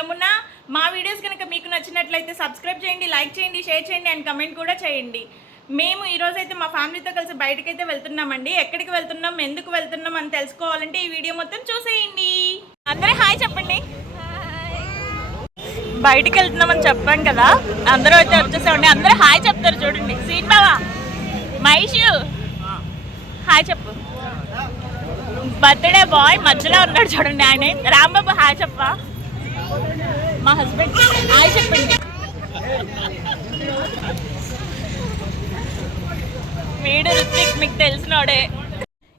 యమున మా వీడియోస్ కనుక మీకు నచ్చినట్లయితే సబ్స్క్రైబ్ చేయండి లైక్ చేయండి షేర్ చేయండి అండ్ కమెంట్ కూడా చేయండి. మేము ఈరోజైతే మా ఫ్యామిలీతో కలిసి బయటకైతే వెళ్తున్నామండి. ఎక్కడికి వెళ్తున్నాం ఎందుకు వెళ్తున్నాం అని తెలుసుకోవాలంటే ఈ వీడియో మొత్తం చూసేయండి. అందరూ హాయ్ చెప్పండి. బయటికి వెళ్తున్నామని చెప్పాం కదా అందరూ అయితే వచ్చేసామండి. అందరూ హాయ్ చెప్తారు చూడండి. సీట్ బావా మహేషు. హాయ్ చెప్పు. బర్త్డే బాయ్ మధ్యలో ఉన్నాడు చూడండి ఆయన. రాంబాబు హాయ్ చెప్పా. మా హస్బెండ్ హాయ్ చెప్పండి. వీడు రుత్విక్ మీకు తెలిసినోడే.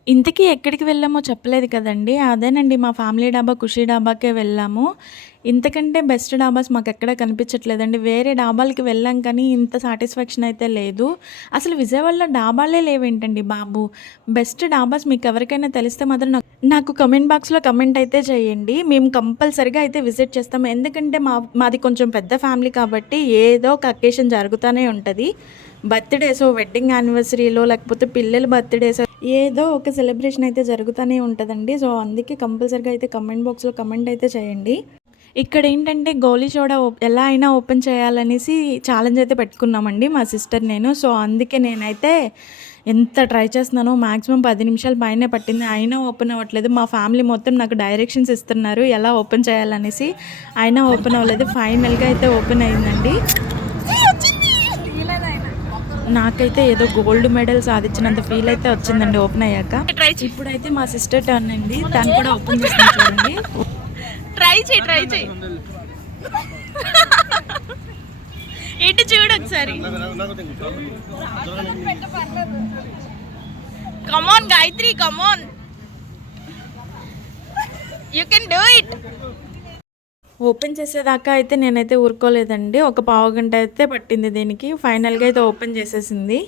ఇంతకీ ఎక్కడికి వెళ్ళామో చెప్పలేదు కదండి. అదేనండి మా ఫ్యామిలీ డాబా ఖుషీ డాబాకే వెళ్ళాము. ఇంతకంటే బెస్ట్ డాబాస్ మాకు ఎక్కడ కనిపించట్లేదండి. వేరే డాబాలకి వెళ్ళాం కానీ ఇంత సాటిస్ఫాక్షన్ అయితే లేదు. అసలు విజయవాడలో డాబాలే లేవేంటండి బాబు? బెస్ట్ డాబాస్ మీకు ఎవరికైనా తెలిస్తే మాత్రం నాకు నాకు కమెంట్ బాక్స్లో కమెంట్ అయితే చేయండి. మేము కంపల్సరిగా అయితే విజిట్ చేస్తాము. ఎందుకంటే మా మాది కొంచెం పెద్ద ఫ్యామిలీ కాబట్టి ఏదో ఒక అకేషన్ జరుగుతూనే ఉంటుంది. బర్త్డేస్ వెడ్డింగ్ యానివర్సరీలో లేకపోతే పిల్లల బర్త్డేస్ ఏదో ఒక సెలబ్రేషన్ అయితే జరుగుతూనే ఉంటుందండి. సో అందుకే కంపల్సరిగా అయితే కమెంట్ బాక్స్లో కమెంట్ అయితే చేయండి. ఇక్కడ ఏంటంటే గోలీ సోడా ఎలా అయినా ఓపెన్ చేయాలనేసి ఛాలెంజ్ అయితే పెట్టుకున్నామండి మా సిస్టర్ నేను. సో అందుకే నేనైతే ఎంత ట్రై చేస్తున్నానో మాక్సిమం పది నిమిషాలు పైనే పట్టింది. అయినా ఓపెన్ అవ్వట్లేదు. మా ఫ్యామిలీ మొత్తం నాకు డైరెక్షన్స్ ఇస్తున్నారు. ఎలా ఓపెన్ చేయాలనేసి అయినా ఓపెన్ అవ్వలేదు. ఫైనల్గా అయితే ఓపెన్ అయిందండి. నాకైతే ఏదో గోల్డ్ మెడల్ సాధించినంత ఫీల్ అయితే వచ్చిందండి ఓపెన్ అయ్యాక. ఇప్పుడైతే మా సిస్టర్ టర్న్ అండి. తను కూడా ఓపెన్ చేస్తుంది చూడండి. ట్రై చేయి ట్రై చేయి ఇటు చూడు ఒకసారి. Come on Gayatri come on you can do it open చేసేదాకా అయితే నేనైతే ఊరుకోలేదండి. ఒక పావు గంట అయితే పట్టింది దీనికి. ఫైనల్గా అయితే ఓపెన్ చేసేసింది.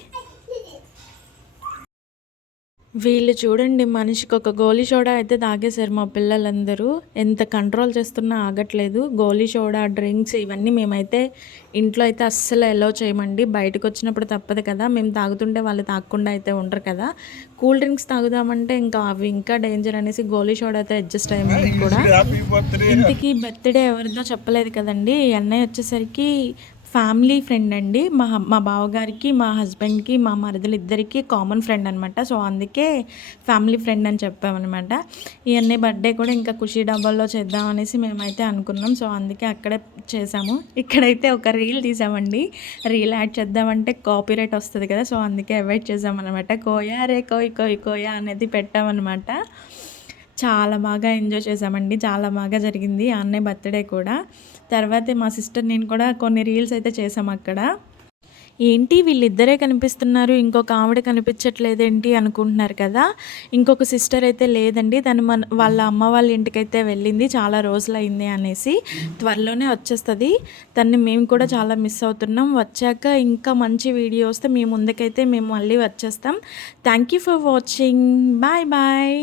వీళ్ళు చూడండి మనిషికి ఒక గోలీ సోడా అయితే తాగేశారు మా పిల్లలందరూ. ఎంత కంట్రోల్ చేస్తున్నా ఆగట్లేదు. గోలీ సోడా డ్రింక్స్ ఇవన్నీ మేమైతే ఇంట్లో అయితే అస్సలు ఎలో చేయమండి. బయటకు వచ్చినప్పుడు తప్పదు కదా. మేము తాగుతుంటే వాళ్ళు తాగకుండా అయితే ఉండరు కదా. కూల్ డ్రింక్స్ తాగుదామంటే ఇంకా అవి ఇంకా డేంజర్ అనేసి గోలీ సోడా అయితే అడ్జస్ట్ అయ్యాము కూడా. ఇంటికి బర్త్డే ఎవరిదో చెప్పలేదు కదండి. అన్నయ్య వచ్చేసరికి ఫ్యామిలీ ఫ్రెండ్ అండి. మా మా బావగారికి మా హస్బెండ్కి మా మరదలు ఇద్దరికి కామన్ ఫ్రెండ్ అనమాట సో అందుకే ఫ్యామిలీ ఫ్రెండ్ అని చెప్పామన్నమాట. ఇవన్నీ బర్త్డే కూడా ఇంకా ఖుషీ డబ్బాల్లో చేద్దాం అనేసి మేమైతే అనుకున్నాం. సో అందుకే అక్కడే చేసాము. ఇక్కడైతే ఒక రీల్ తీసామండి. రీల్ యాడ్ చేద్దామంటే కాపీ రేట్ వస్తుంది కదా. సో అందుకే అవాయిడ్ చేసామన్నమాట. కోయా రే కోయ్ కోయ్ కోయా అనేది పెట్టామన్నమాట. చాలా బాగా ఎంజాయ్ చేసామండి చాలా బాగా జరిగింది. ఆ అన్నయ్య బర్త్డే కూడా. తర్వాత మా సిస్టర్ నేను కూడా కొన్ని రీల్స్ అయితే చేసాం అక్కడ. ఏంటి వీళ్ళిద్దరే కనిపిస్తున్నారు? ఇంకొక ఆవిడ కనిపించట్లేదేంటి అనుకుంటున్నారు కదా? ఇంకొక సిస్టర్ అయితే లేదండి. తను మన వాళ్ళ అమ్మ వాళ్ళ ఇంటికైతే వెళ్ళింది. చాలా రోజులు అయింది అనేసి త్వరలోనే వచ్చేస్తుంది. తన్ని మేము కూడా చాలా మిస్ అవుతున్నాం. వచ్చాక ఇంకా మంచి వీడియో వస్తే మీ ముందుకైతే మేము మళ్ళీ వచ్చేస్తాం. Thank you for watching bye bye